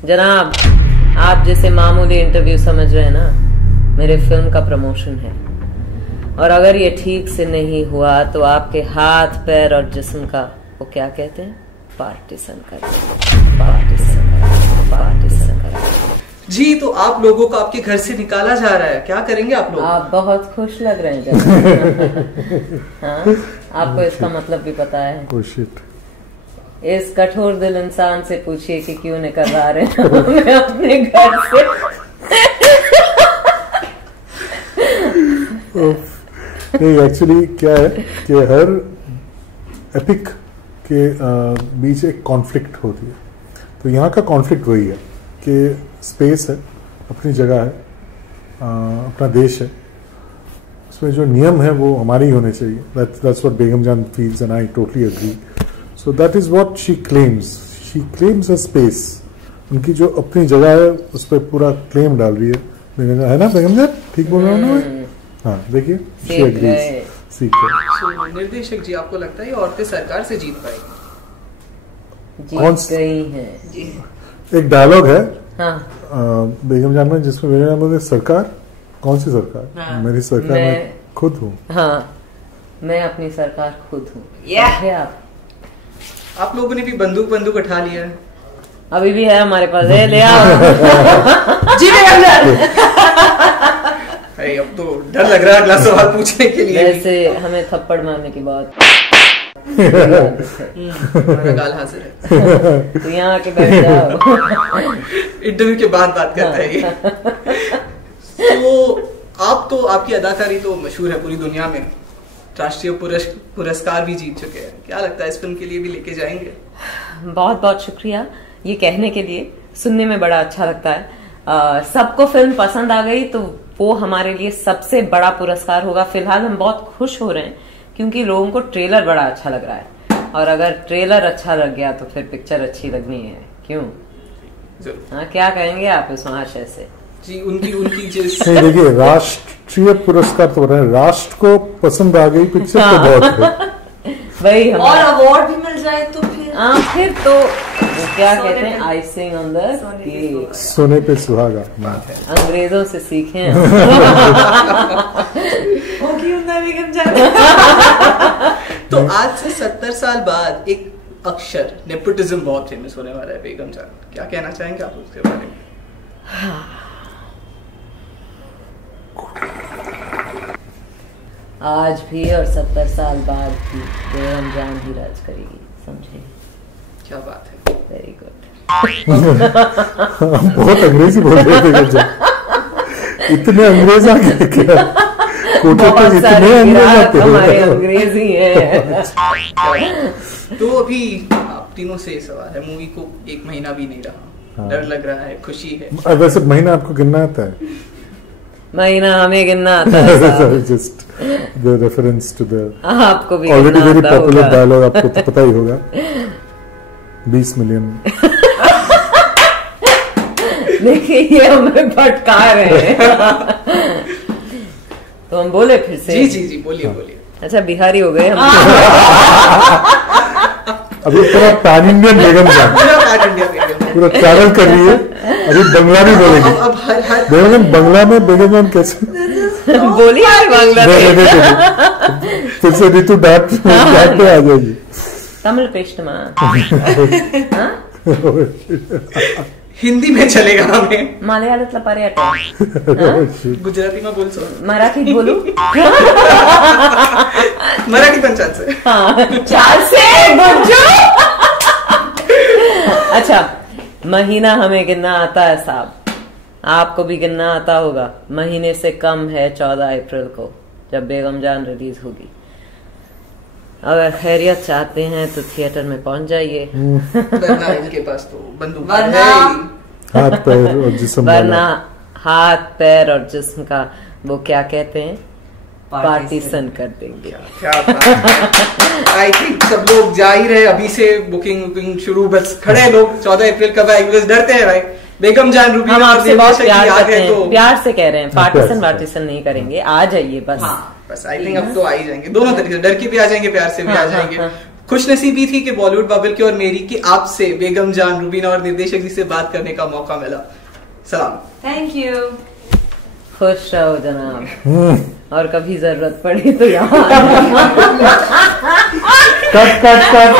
जनाब, आप जैसे मामूली इंटरव्यू समझ रहे हैं ना, मेरे फिल्म का प्रमोशन है। और अगर ये ठीक से नहीं हुआ तो आपके हाथ पैर और जिस्म का वो क्या कहते हैं, पार्टीशन कर जी। तो आप लोगों को आपके घर से निकाला जा रहा है, क्या करेंगे आप लोग? आप बहुत खुश लग रहे हैं जनाब। हाँ, आपको इसका मतलब भी पता है? Oh shit. इस कठोर दिल इंसान से पूछिए कि क्यों निकलवा रहे हैं हमें अपने घर से। नहीं, एक्चुअली क्या है कि हर एपिक के बीच एक कॉन्फ्लिक्ट होती है। तो यहाँ का कॉन्फ्लिक्ट वही है कि स्पेस है, अपनी जगह है, अपना देश है, उसमें जो नियम है वो हमारे ही होने चाहिए। That's what बेगम जान feels and I totally agree. So that is what she claims. She claims a space. उनकी जो अपनी जगह है उस पर पूरा क्लेम डाल रही है ना बेगम जान? ठीक बोल रहा हूँ ना? हाँ, देखिए, she agrees. सीख है। निर्देशक जी, आपको लगता है ये औरतें सरकार से जीत पाएगी? जीत गई हैं जी। एक डायलॉग है हाँ। बेगम जान में जिसमें बेगम जान बोलते सरकार, कौन सी सरकार? हाँ। मेरी सरकार मैं खुद हूँ। हाँ, मैं अपनी सरकार खुद हूँ। आप लोगों ने भी बंदूक उठा लिया है? अभी भी है हमारे पास, ले आओ। जी बेगम जान। अब तो डर लग रहा है अगला सवाल पूछने के लिए। वैसे हमें थप्पड़ मारने की बात हमारा गाल हाजिर है। तो यहाँ आके बैठ जाओ। इंटरव्यू के बाद बात करते हैं ये। तो आप तो, आपकी अदाकारी तो मशहूर है पूरी दुनिया में, राष्ट्रीय पुरस्कार भी जीत चुके हैं। क्या लगता है इस फिल्म के लिए भी लेके जाएंगे? बहुत बहुत शुक्रिया ये कहने के लिए, सुनने में बड़ा अच्छा लगता है। सबको फिल्म पसंद आ गई तो वो हमारे लिए सबसे बड़ा पुरस्कार होगा। फिलहाल हम बहुत खुश हो रहे हैं क्योंकि लोगों को ट्रेलर बड़ा अच्छा लग रहा है, और अगर ट्रेलर अच्छा लग गया तो फिर पिक्चर अच्छी लगनी है, क्यों? हाँ, क्या कहेंगे आप इस महाशय से? जी, उनकी जिस देखिए, राष्ट्रीय पुरस्कार तो रहे, राष्ट्र को पसंद आ गई पिक्चर तो बहुत है। वही और अवार्ड भी मिल जाए तो फिर तो क्या कहते हैं, आइसिंग ऑन द केक, सोने पे सुहागा। अंग्रेजों से सीखे। तो आज से 70 साल बाद एक अक्षर नेपोटिज्म बहुत फेमस होने वाला है बेगम जान, क्या कहना चाहेंगे आप उसके बारे में? आज भी और 70 साल बाद भी बेगम जान ही राज करेगी, समझे? क्या बात है, वेरी गुड। बहुत अंग्रेजी बोल रहे थे बेगम जान, इतने अंग्रेज आ गए क्या? बहुत सारे हमारे अंग्रेजी हैं। तो अभी आप तीनों से सवाल है, मूवी को 1 महीना भी नहीं रहा, डर लग रहा है, खुशी है? वैसे महीना आपको गिनना आता है? महीना हमें गिनना आता है। Just the reference to the आपको भी ऑलरेडी वेरी पॉपुलर डायलॉग, आपको तो पता ही होगा, 20 मिलियन। देखिए, ये हमें भटका रहे हैं। तो हम बोले फिर से? जी बोलिए। अच्छा, बिहारी हो गए हम। अभी पूरा पैन इंडियन बेगम जान, पूरा ट्रैवल कर रही है, अभी बंगला भी बोलेगी। बेगम जान बंगला में बेगम जान कैसे बोलिए? बंगला फिर से ऋतु डांट पे आ जाएगी। तमिल पेस्टमा हिंदी में चलेगा हमें? मलयालतला पर्यटन, गुजराती में बोल सो, मराठी बोलू? मराठी पण चालसे। हाँ, चालसे गुज्जू। अच्छा, महीना हमें गिनना आता है साहब, आपको भी गिनना आता होगा। महीने से कम है 14 अप्रैल को, जब बेगम जान रिलीज होगी। अगर खैरियत चाहते हैं तो थिएटर में पहुंच जाइए, वरना इनके पास तो बंदूक है, हाथ पैर और जिस्म, वरना हाथ पैर और जिस्म का वो क्या कहते हैं, पार्टीशन कर देंगे। क्या आई थिंक सब लोग जा ही रहे अभी से, बुकिंग शुरू, बस खड़े लोग 14 अप्रैल कब आएगी, डरते हैं भाई। बेगम जान रूबी, हम आपसे बहुत प्यार करते हैं, तो प्यार से कह रहे हैं, पार्टीशन नहीं करेंगे, आ जाइए बस। बस आई थिंक अब तो आ ही जाएंगे, दोनों तरीके से, डर के भी आ जाएंगे, प्यार से भी आ जाएंगे। खुशनसीबी थी कि बॉलीवुड बबल की और मेरी कि आपसे बेगम जान, रुबीना और निर्देशक जी से बात करने का मौका मिला। सलाम। Thank you. खुश रहो जनाब, और कभी जरूरत पड़ी तो यहाँ कट कट कट